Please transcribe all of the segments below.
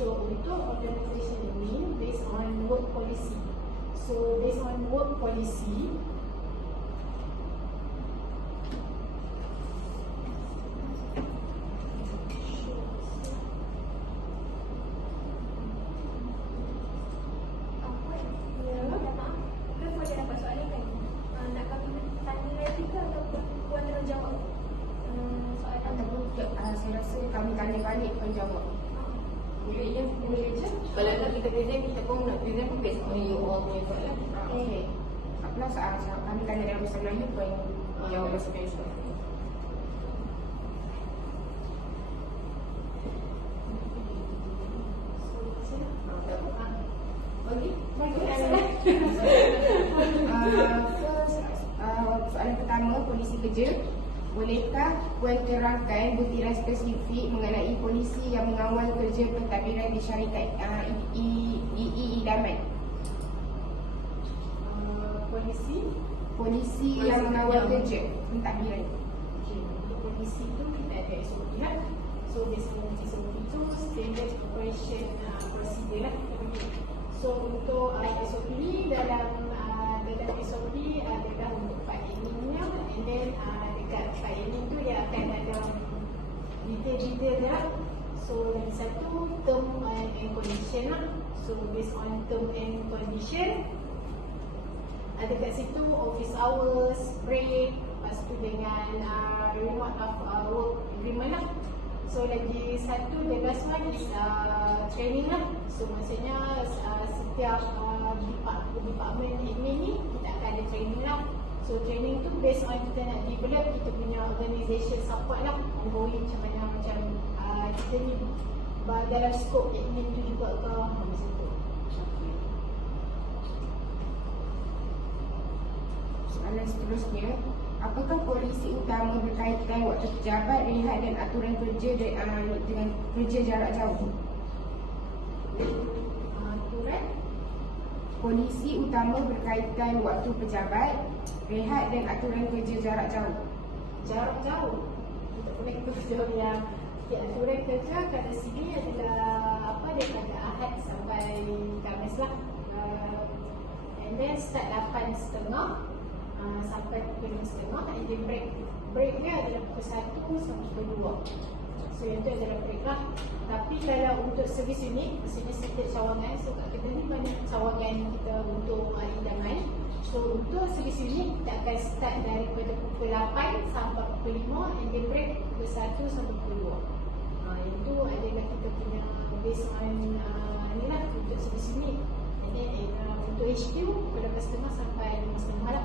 So untuk organization ini based on work policy. So based on work policy, saya rasa kami tanya balik penjawab. Boleh je, boleh je. Kalau nak kita present, kita pun nak present pun based on you all punya soalan. Okey. Apa soal kami tanya dalam bahasa Melayu pun jawab bahasa Melayu. Soalan pertama, polisi kerja. Bolehkah Puan terangkan butiran spesifik mengenai polisi yang mengawal kerja pentadbiran di syarikat idaman? Polisi yang mengawal kerja pentadbiran. Okay, untuk polisi tu kita ada SOP lah. So based on SOP itu standard operation procedure lah. So untuk SOP ni dalam SOP adalah untuk filing-nya, and then dekat filing tu dia akan ada detail-detail lah. So lagi satu term and condition lah. So based on term and condition, ada kat situ office hours, break, lepas tu dengan remote of work agreement lah. So lagi satu, the last one is training lah. So maksudnya setiap department admin ni kita akan ada training lah. So training tu based on kita nak develop kita punya organisation support lah, ongoing macam kita ni dalam scope admin tu juga ke macam tu. Soalan seterusnya, apakah polisi utama berkaitan waktu pejabat, rehat dan aturan kerja dengan kerja jarak jauh? Aturan polisi utama berkaitan waktu pejabat, rehat dan aturan kerja jarak jauh. Jarak jauh kita boleh jauh yang aturan kerja kat sini adalah daripada Ahad sampai Khamis lah, and then start 8.30 sampai pukul 5.30, and then break dia adalah pukul 1 sampai pukul 2. So yang tu adalah break lah. Tapi kalau untuk servis unit, maksudnya setiap cawangan, so kat kita ni banyak cawangan kita untuk idaman. So untuk servis unit kita akan start daripada pukul 8 sampai pukul 5, and then break pukul 1 sampai pukul 2. Yang tu adalah kita punya based on ni lah untuk servis unit. And then untuk HQ pukul 8.30 sampai 5.30 lah.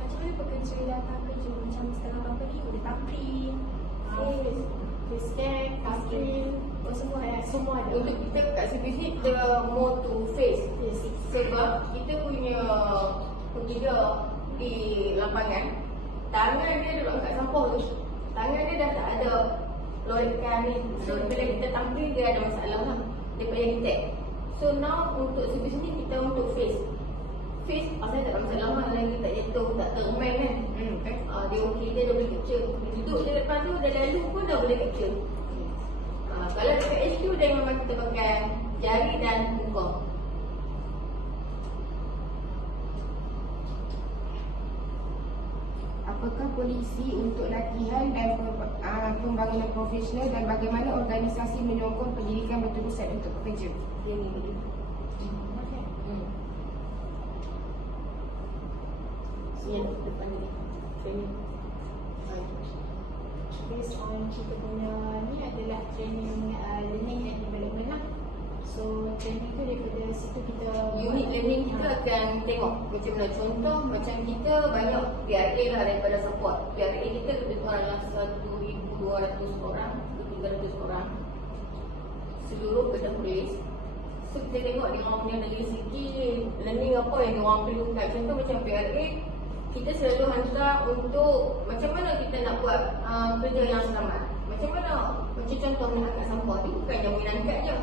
Macam mana pekerja datang kerja macam setengah pagi boleh thumbprint, face scan, thumbprint, semua ada. Untuk kita kat servis ni kita more to face. Sebab kita punya pekerja di lapangan, tangan dia duduk angkat sampah tu, tangan dia dah tak ada lorikan ni. So bila kita thumbprint dia ada masalah lah, dia payah detect. So now untuk servis ni kita untuk face pasal tak ada masalah lah, lagi tak jatuh, tak termain kan. Dia okey, dia dah boleh capture. Dia duduk je depan tu, dah lalu pun dah boleh capture. Kalau dekat HQ dia memang kita pakai jari dan muka. Apakah polisi untuk latihan dan pembangunan profesional, dan bagaimana organisasi menyokong pendidikan berterusan untuk pekerja? Yang ini. Yang depan ni training. Based on kita punya ni adalah training learning and development lah. So training tu daripada situ kita unit learning kita akan tengok macam mana. Contoh macam kita banyak PRA lah daripada support. PRA kita lebih kurang dalam 1,200 orang, 1,300 orang seluruh Kedah Polis. So kita tengok dia orang punya dari segi learning apa yang dia orang perlukan. Contoh macam PRA, kita selalu hantar untuk macam mana kita nak buat kerja yang selamat. Macam mana, macam contoh nak angkat sampah ni bukan yang main angkat je.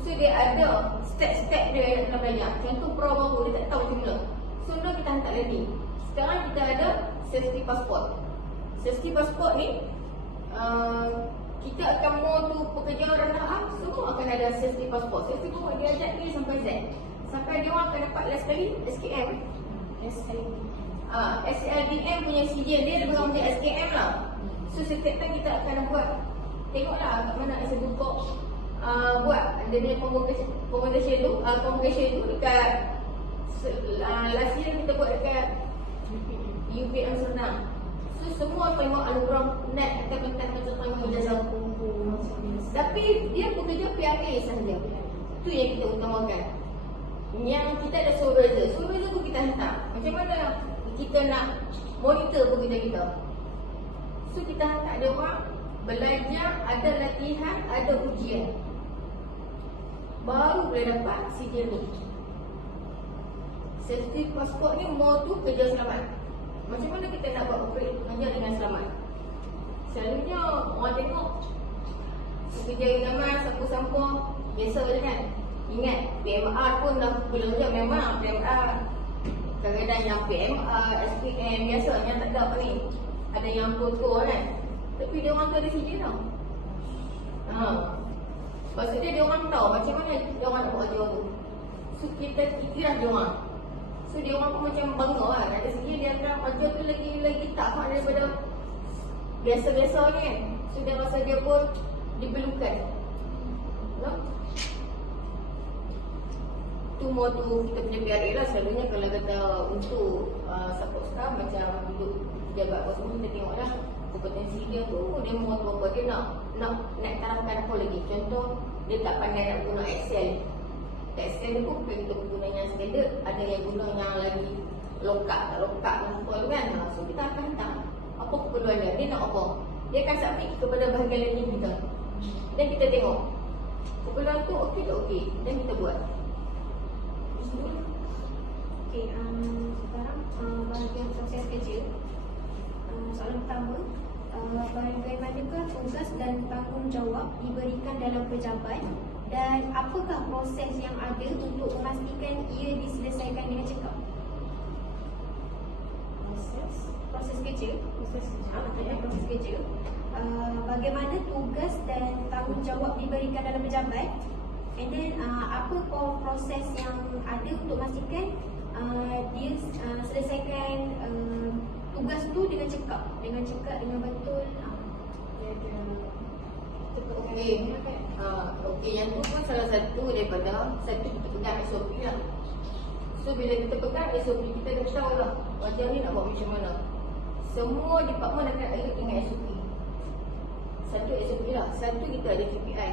So dia ada step-step dia dalam banyak. Contoh pro baru dia tak tahu macam mana. So now kita hantar learning. Sekarang kita ada safety passport. Safety passport ni kita akan mau tu pekerja rendah semua akan ada safety passport. Safety passport dia ajak A sampai Z. Sampai dia orang akan dapat last kali SKM. SLDM punya sijil dia lebih kurang macam SKM lah. So setiap time kita akan buat, tengoklah kat mana saya buka buat dia punya convocation tu dekat last year kita buat dekat UP Amsterdam. So semua tengok aluran net akan pentas macam ijazah. Tapi dia bekerja PRA sahaja. Tu yang kita utamakan. Yang kita ada supervisor. Supervisor tu kita hantar. Macam mana kita nak monitor pekerja kita. So kita hantar dia orang belajar, ada latihan, ada ujian. Baru boleh dapat sijil tu. Safety passport ni mau tu kerja selamat. Macam mana kita nak buat operate kerja dengan selamat? Selalunya orang tengok pekerja idaman, sampul-sampul biasa je kan. Ingat PMR pun dah belum je memang PMR. Kadang-kadang yang PMR, SPM biasa yang tak ada apa ni. Ada yang pro kan. Tapi dia orang tu ada sijil tau. Maksudnya dia orang tahu macam mana dia orang nak buat kerja tu. So kita iktiraf dia orang. So dia orang pun macam bangga lah. Ada sijil dia akan kerja tu lagi tak daripada biasa-biasa ni kan. So dia rasa dia pun diperlukan. No? Tu mau tu kita punya PRA lah. Selalunya kalau kata untuk support staff macam duduk jabat apa semua, kita tengok lah kompetensi dia tu, dia mau tu apa, dia nak tarafkan apa lagi. Contoh dia tak pandai nak guna Excel. Excel ni pun kita guna yang standard, ada yang guna yang lagi lokak apa tu kan. So kita akan hantar apa keperluan dia nak apa, dia akan submit kepada bahagian learning kita dan kita tengok keperluan tu okey tak okey dan kita buat. Okey, sekarang bahagian proses kerja. Soalan pertama, bagaimanakah tugas dan tanggungjawab diberikan dalam pejabat dan apakah proses yang ada untuk memastikan ia diselesaikan dengan cekap? Proses kerja. Proses kerja. Bagaimana tugas dan tanggungjawab diberikan dalam pejabat, and then apa proses yang ada untuk memastikan dia selesaikan tugas tu dengan cekap, dengan betul. Okey, yang tu pun salah satu daripada satu kita pegang SOP lah. So bila kita pegang SOP, kita dah tahu lah macam ni nak buat macam mana. Semua department akan ada dengan SOP. Satu SOP lah. Satu kita ada KPI.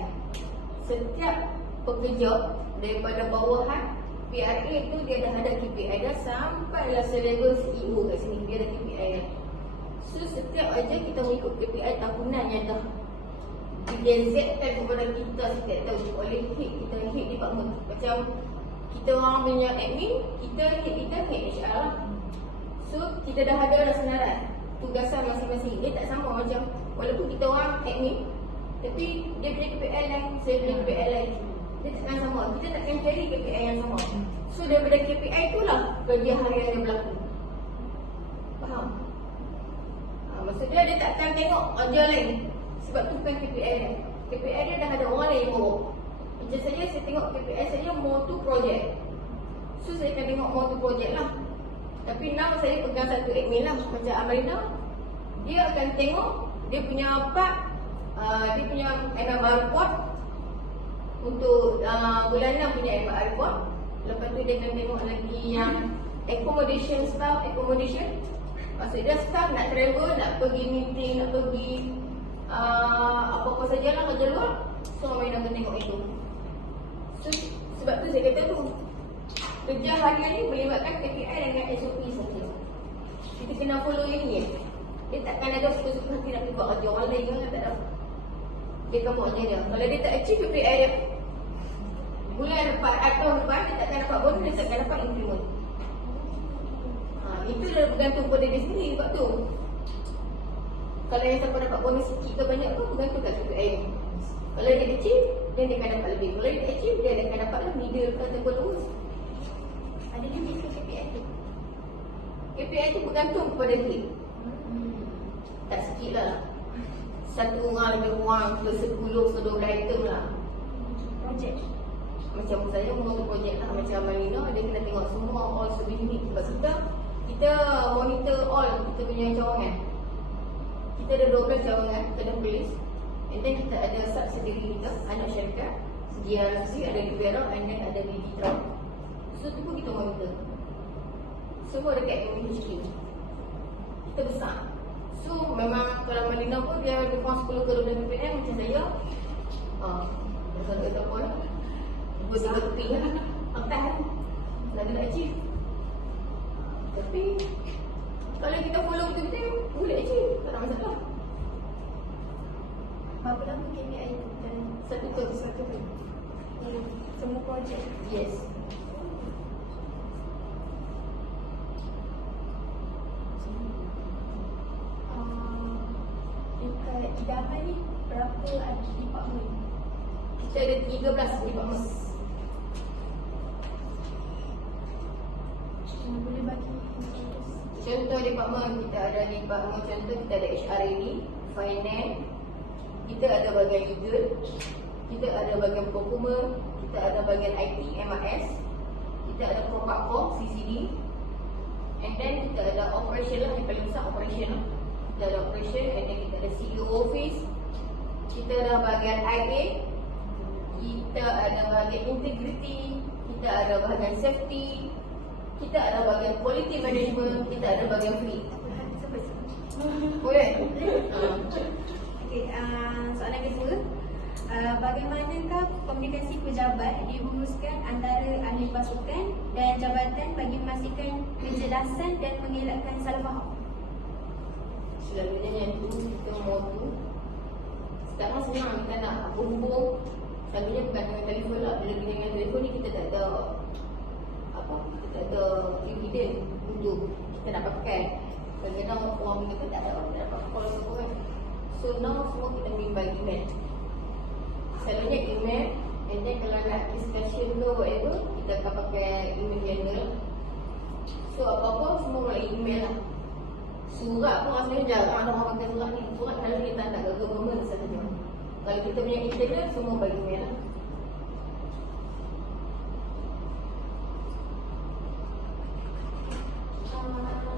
Setiap pekerja daripada bawahan PRA tu dia dah ada KPI dah, sampailah selevel CEO kat sini dia ada KPI dah. So setiap aja kita mengikut KPI tahunan yang dah digazetkan kepada kita setiap tahun oleh head department. Macam kita orang punya admin, kita head HR lah. So kita dah ada dah senarai tugasan masing-masing. Dia tak sama macam walaupun kita orang admin, tapi dia punya KPI lain, saya punya KPI lain. Dia takkan sama. Kita takkan cari KPI yang sama. So daripada KPI itulah kerja harian dia berlaku. Faham? Maksudnya dia takkan tengok kerja lain. Sebab tu bukan KPI dia. KPI dia dah ada orang lain yang bawa. Macam saya tengok KPI saya mutu projek. So saya akan tengok mutu projek lah. Tapi now saya pegang satu admin lah. Macam Amarina, dia akan tengok dia punya part, dia punya MMR report. Untuk bulanan punya MMR report. Lepas tu dia akan tengok lagi yang accommodation, staff accommodation. Maksudnya staff nak travel, nak pergi meeting, nak pergi apa-apa sajalah kerja luar. So Amarina akan tengok itu. So sebab tu saya kata tu kerja harian ni melibatkan KPI dengan SOP saja. Kita kena follow ini. Dia takkan ada suka-suka hati nak buat kerja orang lain kan, tak ada. Dia akan buat kerja dia. Kalau dia tak achieve KPI dia, bulan depan atau depan dia takkan dapat bonus, dia takkan dapat increment. Itu dah bergantung pada dia sendiri sebab tu. Kalau yang siapa dapat bonus sikit ke banyak tu bergantung kat KPI dia. Kalau dia achieve, dia akan dapat lebih. Kalau dia achieve, dia akan dapat middle ataupun lowest. Ada limit ke KPI tu? KPI tu bergantung kepada dia. Tak sikit lah. satu orang lebih kurang ke 10 ke 12 item lah. Projek. Macam saya motor projek lah, macam Malina dia kena tengok semua all service unit. Sebab kita monitor all kita punya cawangan. Kita ada 12 cawangan, kita ada polis, and then kita ada subsidiary kita, anak syarikat, GRC, ada di Perak, and then ada di Trump. So tu pun kita monitor. Semua dekat MHQ. Kita besar. So memang kalau Malina pun dia lebih kurang 10 ke 12 ppm macam saya. Bukan kata apa lah. Dua-dua tepi lah. Angkat. Dah nak achieve. Tapi kalau kita follow betul-betul, boleh achieve. Tak ada masalah. Berapa lama KPI tu? Dan Satu tu. semua projek. Yes. Dekat idaman ni berapa ada department? Kita ada 13 department. Boleh bagi Contoh department, kita ada department contoh kita ada HRD, Finance, kita ada bahagian legal, kita ada bahagian procurement, kita ada bahagian IT, MIS, kita ada Propatcom, CCD, and then kita ada operation lah, yang paling besar operation lah. Kita ada operation, and then kita ada CEO office, kita ada bahagian IA, kita ada bahagian integrity, kita ada bahagian safety, kita ada bahagian quality management, kita ada bahagian fleet. Boleh? Okey, soalan kedua. Bagaimanakah komunikasi pejabat diuruskan antara ahli pasukan dan jabatan bagi memastikan kejelasan dan mengelakkan salah faham? Selalunya yang tu kita mau tu. Sekarang senang kita nak hubung. Selalunya bukan dengan telefon lah. Bila dengan telefon ni kita tak ada kita tak ada evidence untuk kita nak pakai. Kadang-kadang orang kata tak ada orang nak dapat call siapa kan. So now semua kita ambil by email. Selalunya email, and then kalau nak discussion ke whatever, kita akan pakai email general. So apa-apa semua melalui email lah. Surat pun rasanya jarang ada orang pakai surat ni. Surat kalau kita tak ke government sahaja. Kalau kita punya internal semua by email lah.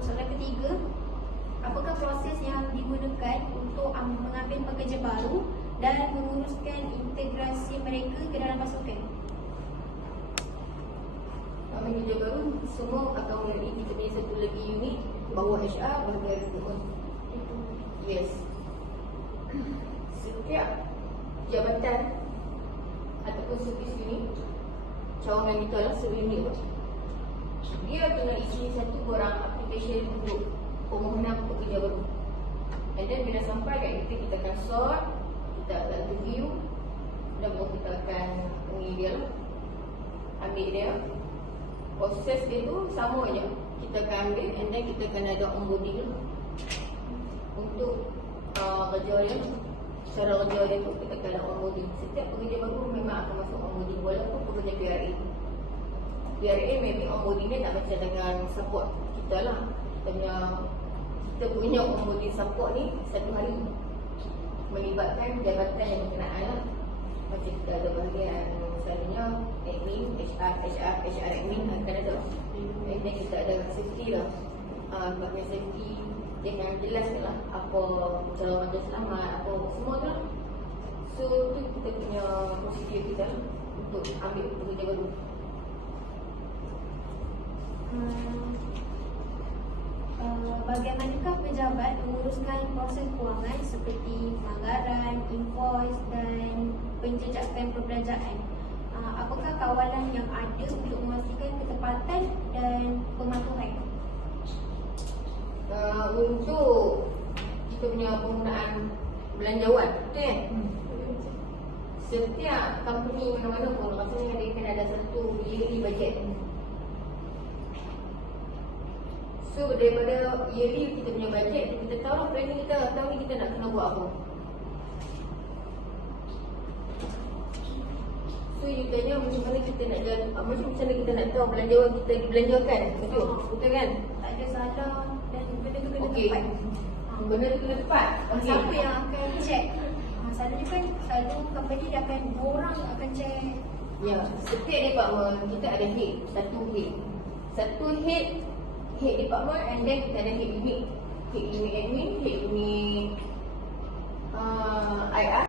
Soalan ketiga, apakah proses yang digunakan untuk mengambil pekerja baru dan menguruskan integrasi mereka ke dalam pasukan? Kami kerja baru semua akan melalui kita punya satu lagi unit bawah HR bahagian recruitment. Yes. Setiap jabatan ataupun servis unit cawangan kita lah unit tu. Dia kena isi satu orang application untuk permohonan pekerja baru. And then bila sampai kat kita akan sort, kita akan review, dan baru kita akan panggil dia lah, ambil dia. Proses dia tu sama je. Kita akan ambil and then kita akan ada onboarding lah. Untuk kerja dia, cara kerja dia tu kita akan ada onboarding. Setiap pekerja baru memang akan masuk onboarding walaupun pekerja PRA. PRA maybe onboarding dia tak macam dengan support kita lah. Kita punya onboarding support ni satu hari, melibatkan jabatan yang berkenaan lah. Macam kita ada bahagian misalnya admin, HR admin akan ada. And then kita ada safety lah, bahagian safety dengan jelas lah apa cara macam selamat, apa semua tu lah. So tu kita punya prosedur kita lah untuk ambil pekerja baru. Bagaimanakah pejabat menguruskan proses kewangan seperti penganggaran, invoice dan penjejakan perbelanjaan? Apakah kawalan yang ada untuk memastikan ketepatan dan pematuhan? Untuk kita punya penggunaan belanjawan, betul kan? Setiap company mana-mana pun rasanya dia kena ada satu yearly budget. So daripada yearly kita punya budget, kita tahu lah planning kita tahun ni kita nak kena buat apa. So you tanya macam mana kita nak jalan, macam mana kita nak tahu belanjawan kita dibelanjakan. Betul? Betul kan? Tak ada salah dan benda tu kena Okey. tepat. Benda tu kena tepat. Okey. Siapa yang akan check? Selalunya kan, selalu company dia akan, dua orang akan check. Ya, setiap department kita ada head, satu head. Satu head department, and then kita ada head unit. Head unit admin, head unit IR.